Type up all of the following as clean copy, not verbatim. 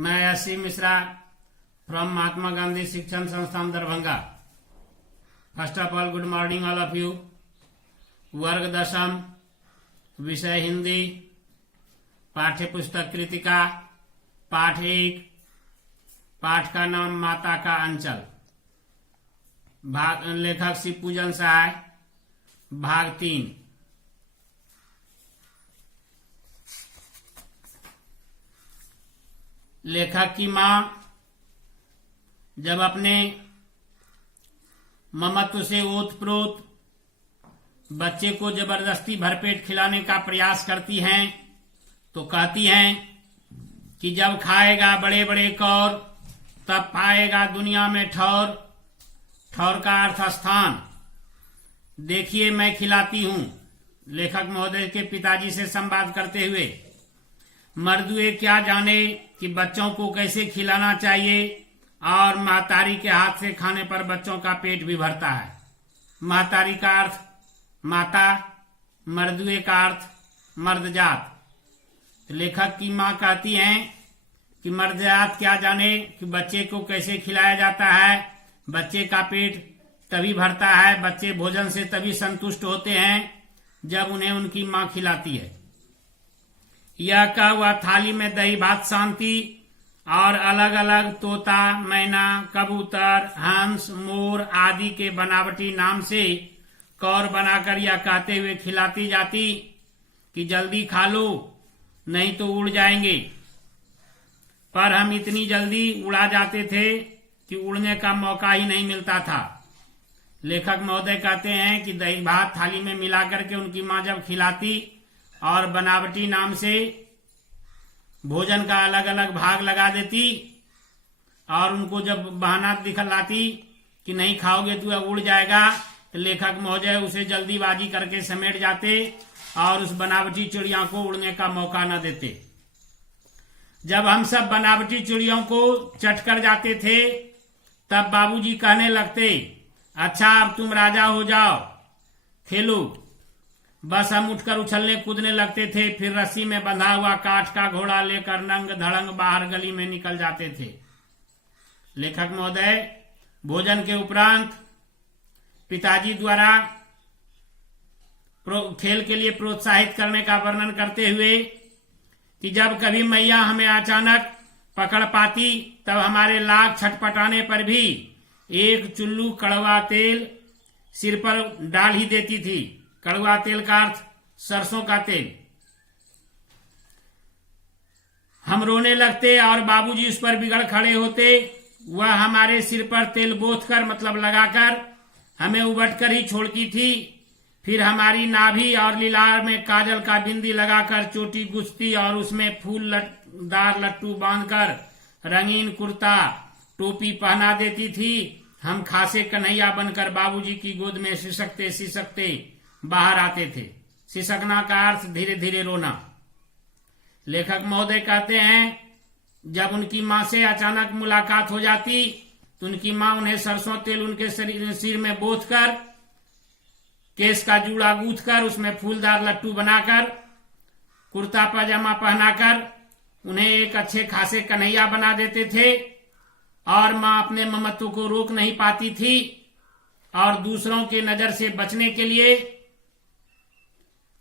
मैं SC. Mishra from Mahatma Gandhi शिक्षण संस्थान Darbhanga. First of all good morning all of you. वर्ग 10वीं, विषय हिंदी, पाठ्य पुस्तक कृतिका, पाठ 1, पाठ का नाम माता का अंचल, भाग लेखक शिव पूजन सहाय, भाग 3। लेखक की मां जब अपने ममत्व से ओतप्रोत बच्चे को जबरदस्ती भरपेट खिलाने का प्रयास करती हैं तो कहती हैं कि जब खाएगा बड़े बड़े कौर तब पाएगा दुनिया में ठौर। ठौर का अर्थ स्थान। देखिए मैं खिलाती हूं। लेखक महोदय के पिताजी से संवाद करते हुए, मर्दुए क्या जाने कि बच्चों को कैसे खिलाना चाहिए और महतारी के हाथ से खाने पर बच्चों का पेट भी भरता है। महतारी का अर्थ माता, मर्दुए का अर्थ मर्दजात। लेखक की मां कहती हैं कि मर्दजात क्या जाने कि बच्चे को कैसे खिलाया जाता है। बच्चे का पेट तभी भरता है, बच्चे भोजन से तभी संतुष्ट होते हैं जब उन्हें उनकी मां खिलाती है। यह कहा हुआ थाली में दही भात शांति और अलग अलग तोता, मैना, कबूतर, हंस, मोर आदि के बनावटी नाम से कौर बनाकर यह कहते हुए खिलाती जाती कि जल्दी खा लो नहीं तो उड़ जाएंगे। पर हम इतनी जल्दी उड़ा जाते थे कि उड़ने का मौका ही नहीं मिलता था। लेखक महोदय कहते हैं कि दही भात थाली में मिलाकर के उनकी मां जब खिलाती और बनावटी नाम से भोजन का अलग अलग भाग लगा देती और उनको जब बहाना दिखलाती कि नहीं खाओगे तो उड़ जाएगा, तो लेखक महोदय उसे जल्दीबाजी करके समेट जाते और उस बनावटी चिड़िया को उड़ने का मौका न देते। जब हम सब बनावटी चिड़ियों को चट कर जाते थे तब बाबूजी कहने लगते, अच्छा अब तुम राजा हो जाओ, खेलो। बस हम उठकर उछलने कूदने लगते थे, फिर रस्सी में बंधा हुआ काठ का घोड़ा लेकर नंग धड़ंग बाहर गली में निकल जाते थे। लेखक महोदय भोजन के उपरांत पिताजी द्वारा खेल के लिए प्रोत्साहित करने का वर्णन करते हुए कि जब कभी मैया हमें अचानक पकड़ पाती तब हमारे लाख छटपटाने पर भी एक चुल्लू कड़वा तेल सिर पर डाल ही देती थी। कड़वा तेल का अर्थ सरसों का तेल। हम रोने लगते और बाबूजी उस पर बिगड़ खड़े होते। वह हमारे सिर पर तेल बोथ कर मतलब लगाकर हमें उबट कर ही छोड़ती थी। फिर हमारी नाभि और लीलार में काजल का बिंदी लगाकर चोटी गुस्ती और उसमें फूलदार लट्टू बांधकर रंगीन कुर्ता टोपी पहना देती थी। हम खासे कन्हैया बनकर बाबूजी की गोद में सिसकते सिसकते बाहर आते थे। सिसकना का अर्थ धीरे धीरे रोना। लेखक महोदय कहते हैं जब उनकी मां से अचानक मुलाकात हो जाती तो उनकी मां उन्हें सरसों तेल उनके सिर में बोथ कर केस का जूड़ा गूंथ कर उसमें फूलदार लट्टू बनाकर कुर्ता पजामा पहनाकर उन्हें एक अच्छे खासे कन्हैया बना देते थे। और मां अपने ममत्व को रोक नहीं पाती थी और दूसरों के नजर से बचने के लिए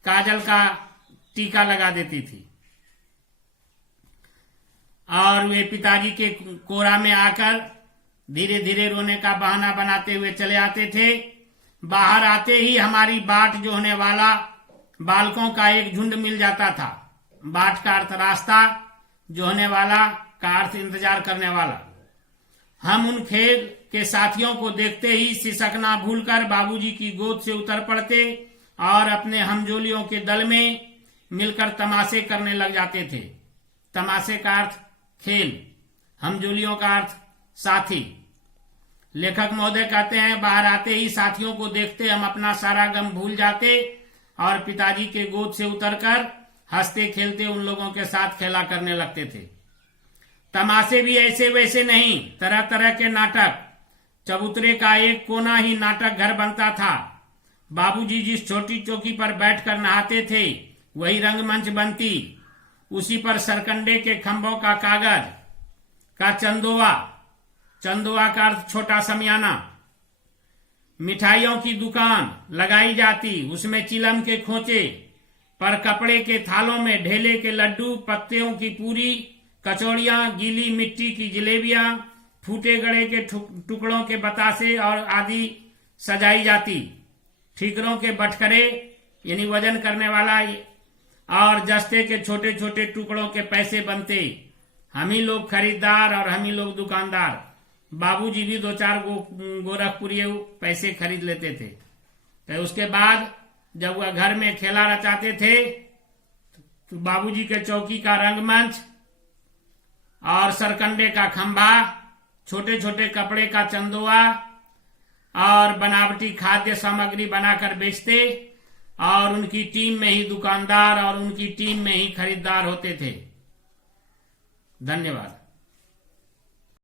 काजल का टीका लगा देती थी। और वे पिताजी के कोरा में आकर धीरे धीरे रोने का बहाना बनाते हुए चले आते थे। बाहर आते ही हमारी बाट जोहने वाला बालकों का एक झुंड मिल जाता था। बाट का अर्थ रास्ता, जोहने वाला का अर्थ इंतजार करने वाला। हम उन खेल के साथियों को देखते ही सिसकना भूलकर बाबूजी की गोद से उतर पड़ते और अपने हमजोलियों के दल में मिलकर तमाशे करने लग जाते थे। तमाशे का अर्थ खेल, हमजोलियों का अर्थ साथी। लेखक महोदय कहते हैं बाहर आते ही साथियों को देखते हम अपना सारा गम भूल जाते और पिताजी के गोद से उतरकर हंसते खेलते उन लोगों के साथ खेला करने लगते थे। तमाशे भी ऐसे वैसे नहीं, तरह तरह के नाटक। चबूतरे का एक कोना ही नाटक घर बनता था। बाबूजी जिस छोटी चौकी पर बैठकर नहाते थे वही रंगमंच बनती। उसी पर सरकंडे के खंभों का कागज का चंदोवा, चंदोवा का अर्थ छोटा समियाना। मिठाइयों की दुकान लगाई जाती, उसमें चिलम के खोचे पर कपड़े के थालों में ढेले के लड्डू, पत्तियों की पूरी, कचौड़ियां, गीली मिट्टी की जलेबियां, फूटे गड़े के टुकड़ों के बतासे और आदि सजाई जाती। ठीकरों के बटखरे यानी वजन करने वाला और जस्ते के छोटे छोटे टुकड़ों के पैसे बनते। हम ही लोग खरीदार और हम ही लोग दुकानदार। बाबूजी भी 2-4 गोरखपुरी पैसे खरीद लेते थे। तो उसके बाद जब वह घर में खेला रचाते थे तो बाबूजी के चौकी का रंगमंच और सरकंडे का खंभा, छोटे छोटे कपड़े का चंदोआ और बनावटी खाद्य सामग्री बनाकर बेचते और उनकी टीम में ही दुकानदार और उनकी टीम में ही खरीदार होते थे। धन्यवाद।